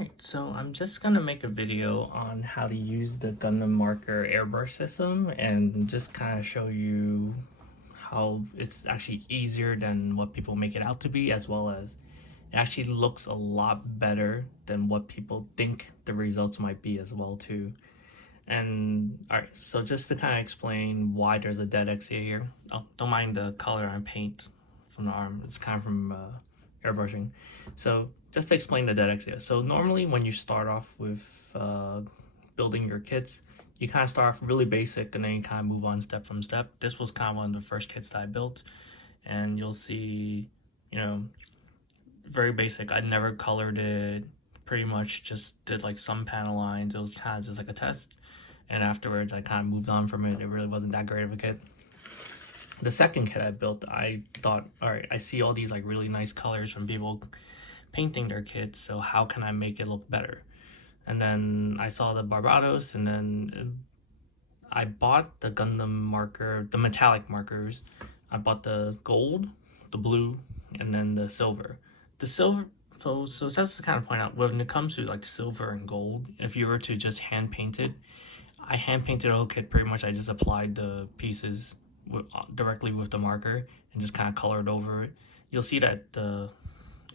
Alright, so I'm just gonna make a video on how to use the Gundam marker airbrush system and just kind of show you how it's actually easier than what people make it out to be, as well as it actually looks a lot better than what people think the results might be as well too. And alright, so just to kind of explain why there's a dead X here. Oh, don't mind the color on paint from the arm. It's kind of from airbrushing. So just to explain the dead X here. So normally when you start off with building your kits, you kind of start off really basic and then you kind of move on step from step. This was kind of one of the first kits that I built, and you'll see, very basic. I never colored it, pretty much just did like some panel lines. It was kind of just like a test, and afterwards I kind of moved on from it. It really wasn't that great of a kit. The second kit I built, I thought, all right, I see all these like really nice colors from people painting their kits, so how can I make it look better? And then I saw the Barbados, and then I bought the Gundam marker, the metallic markers. I bought the gold, the blue, and then the silver. The silver, so just to kind of point out, when it comes to like silver and gold, if you were to just hand paint it, I hand painted the whole kit pretty much. I just applied the pieces directly with the marker and just kind of colored over it. You'll see that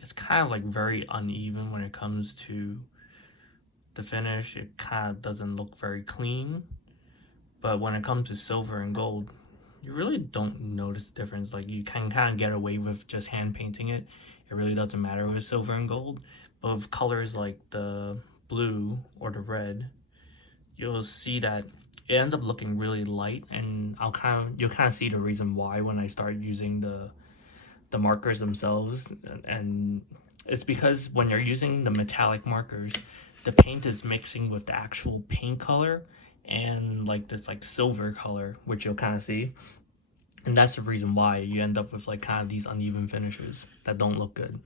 it's kind of like very uneven when it comes to the finish. It kind of doesn't look very clean, but when it comes to silver and gold, you really don't notice the difference. Like, you can kind of get away with just hand painting it. It really doesn't matter with silver and gold. But with colors like the blue or the red, you'll see that it ends up looking really light, and you'll kind of see the reason why when I start using the markers themselves. And it's because when you're using the metallic markers, the paint is mixing with the actual paint color and like this like silver color, which you'll kind of see. And that's the reason why you end up with like kind of these uneven finishes that don't look good.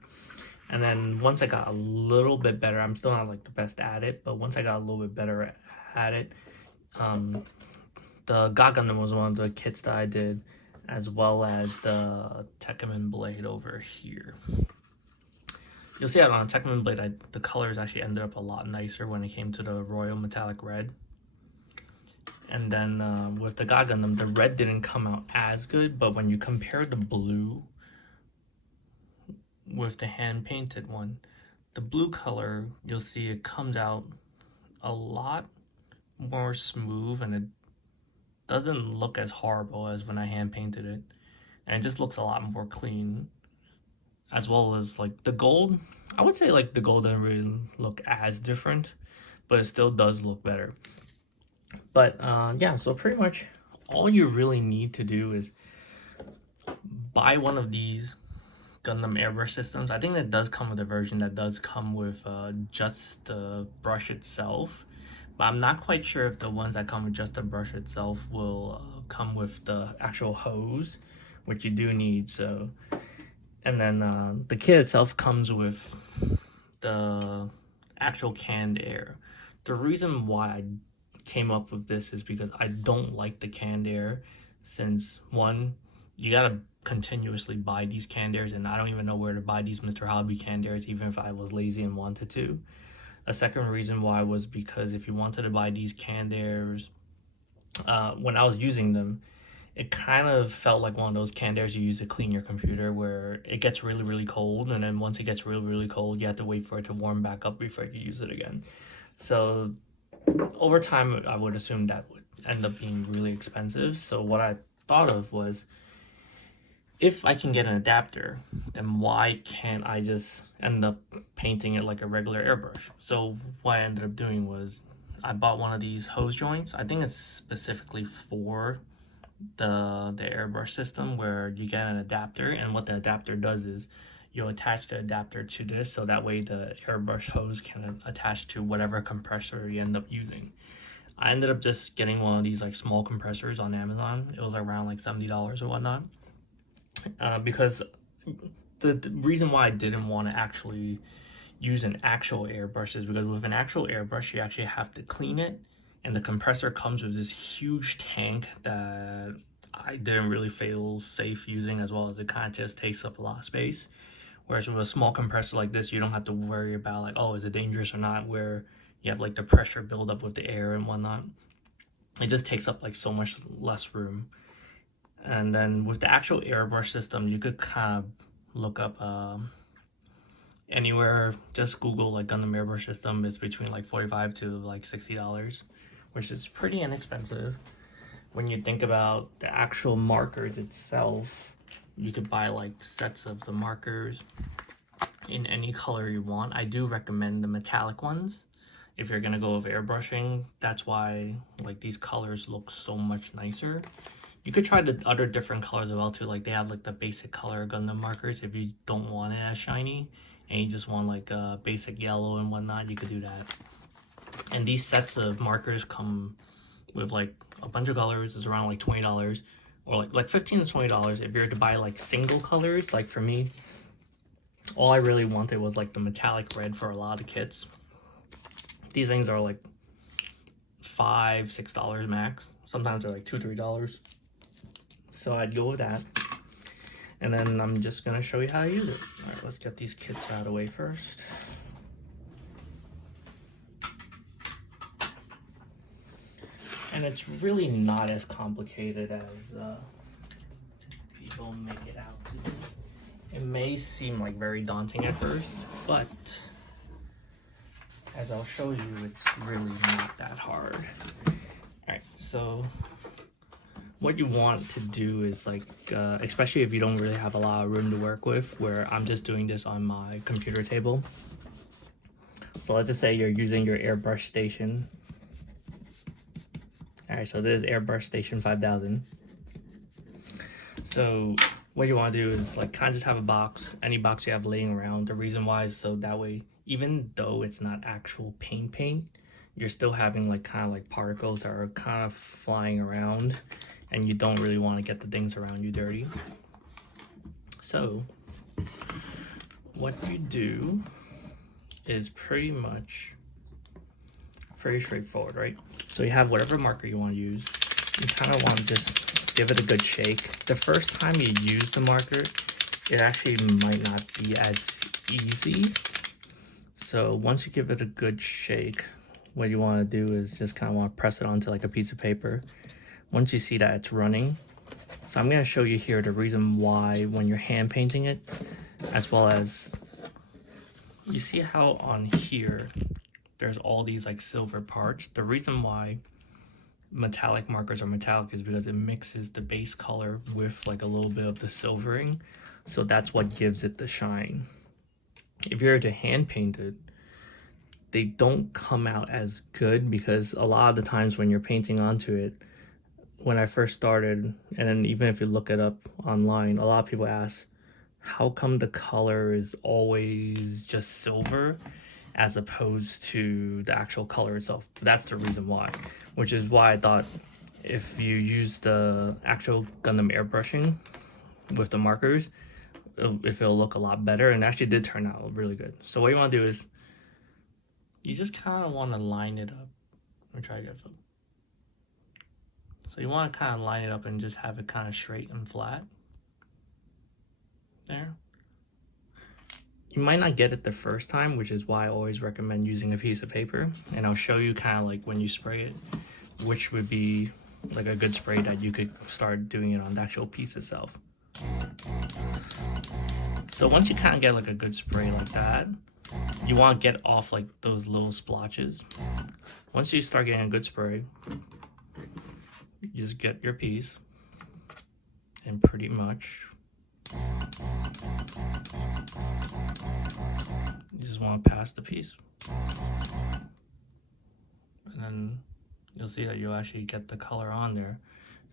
And then once I got a little bit better, I'm still not like the best at it, but once I got a little bit better at it, the Gundam was one of the kits that I did, as well as the Tekkaman blade over here. You'll see that on the Tekkaman blade, the colors actually ended up a lot nicer when it came to the royal metallic red. And then with the Gundam, the red didn't come out as good, but when you compare the blue with the hand painted one, the blue color, you'll see it comes out a lot more smooth, and it doesn't look as horrible as when I hand painted it, and it just looks a lot more clean. As well as like the gold, I would say like the gold doesn't really look as different, but it still does look better. But yeah, so pretty much all you really need to do is buy one of these Gundam airbrush systems. I think that does come with a version that does come with just the brush itself, but I'm not quite sure if the ones that come with just the brush itself will come with the actual hose, which you do need. So, and then the kit itself comes with the actual canned air. The reason why I came up with this is because I don't like the canned air, since one, you gotta continuously buy these canned airs, and I don't even know where to buy these Mr. Hobby canned airs, even if I was lazy and wanted to. A second reason why was because if you wanted to buy these canned airs, when I was using them, it kind of felt like one of those canned airs you use to clean your computer, where it gets really, really cold, and then once it gets really, really cold, you have to wait for it to warm back up before you can use it again. So over time, I would assume that would end up being really expensive. So what I thought of was, if I can get an adapter, then why can't I just end up painting it like a regular airbrush? So what I ended up doing was I bought one of these hose joints. I think it's specifically for the airbrush system, where you get an adapter, and what the adapter does is you'll attach the adapter to this, so that way the airbrush hose can attach to whatever compressor you end up using. I ended up just getting one of these like small compressors on Amazon. It was around like $70 or whatnot. Because the reason why I didn't want to actually use an actual airbrush is because with an actual airbrush, you actually have to clean it, and the compressor comes with this huge tank that I didn't really feel safe using, as well as it kind of just takes up a lot of space. Whereas with a small compressor like this, you don't have to worry about like, oh, is it dangerous or not, where you have like the pressure buildup with the air and whatnot. It just takes up like so much less room. And then with the actual airbrush system, you could kind of look up anywhere, just Google like Gundam airbrush system. It's between like $45 to like $60, which is pretty inexpensive. When you think about the actual markers itself, you could buy like sets of the markers in any color you want. I do recommend the metallic ones if you're gonna go with airbrushing. That's why like these colors look so much nicer. You could try the other different colors as well too. Like they have like the basic color Gundam markers if you don't want it as shiny and you just want like a basic yellow and whatnot, you could do that. And these sets of markers come with like a bunch of colors. It's around like $20 or like $15 to $20 if you're to buy like single colors. Like for me, all I really wanted was like the metallic red for a lot of kits. These things are like $5, $6 max. Sometimes they're like $2, $3. So I'd go with that. And then I'm just gonna show you how to use it. All right, let's get these kits out of the way first. And it's really not as complicated as people make it out to be. It may seem like very daunting at first, but as I'll show you, it's really not that hard. All right, so what you want to do is like, especially if you don't really have a lot of room to work with, where I'm just doing this on my computer table. So let's just say you're using your airbrush station. All right, so this is airbrush station 5000. So what you want to do is like kind of just have a box, any box you have laying around. The reason why is so that way, even though it's not actual paint, you're still having like kind of like particles that are kind of flying around, and you don't really want to get the things around you dirty. So what you do is pretty much very straightforward, right? So you have whatever marker you want to use. You kind of want to just give it a good shake. The first time you use the marker, it actually might not be as easy. So once you give it a good shake, what you want to do is just kind of want to press it onto like a piece of paper. Once you see that it's running, so I'm going to show you here the reason why when you're hand painting it, as well as you see how on here there's all these like silver parts. The reason why metallic markers are metallic is because it mixes the base color with like a little bit of the silvering, so that's what gives it the shine. If you're to hand paint it, they don't come out as good, because a lot of the times when you're painting onto it, when I first started, and then even if you look it up online, a lot of people ask, how come the color is always just silver as opposed to the actual color itself? That's the reason why, which is why I thought if you use the actual Gundam airbrushing with the if it'll look a lot better, and it actually did turn out really good. So what you want to do is you just kind of want to line it up. Let me try to get it. So you want to kind of line it up and just have it kind of straight and flat. There. You might not get it the first time, which is why I always recommend using a piece of paper. And I'll show you kind of like when you spray it, which would be like a good spray that you could start doing it on the actual piece itself. So once you kind of get like a good spray like that, you want to get off like those little splotches. Once you start getting a good spray, you just get your piece and pretty much you just want to pass the piece, and then you'll see that you'll actually get the color on there,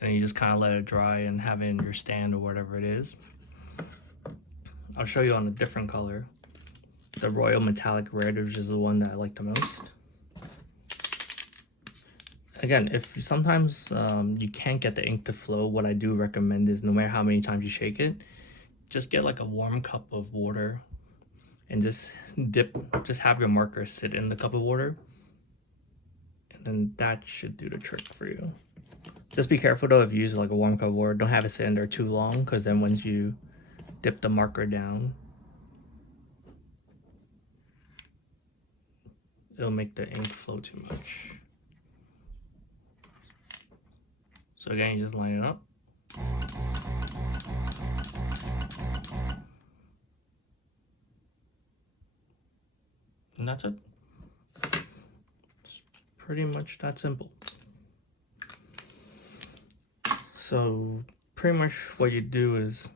and you just kind of let it dry and have it in your stand or whatever it is. I'll show you on a different color, the Royal Metallic Red, which is the one that I like the most. Again, if sometimes you can't get the ink to flow, what I do recommend is no matter how many times you shake it, just get like a warm cup of water and just have your marker sit in the cup of water, and then that should do the trick for you. Just be careful though, if you use like a warm cup of water, don't have it sit in there too long, because then once you dip the marker down, it'll make the ink flow too much. So again, you just line it up. And that's it. It's pretty much that simple. So pretty much what you do is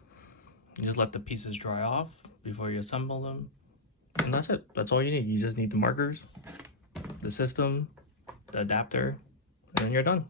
you just let the pieces dry off before you assemble them. And that's it. That's all you need. You just need the markers, the system, the adapter, and then you're done.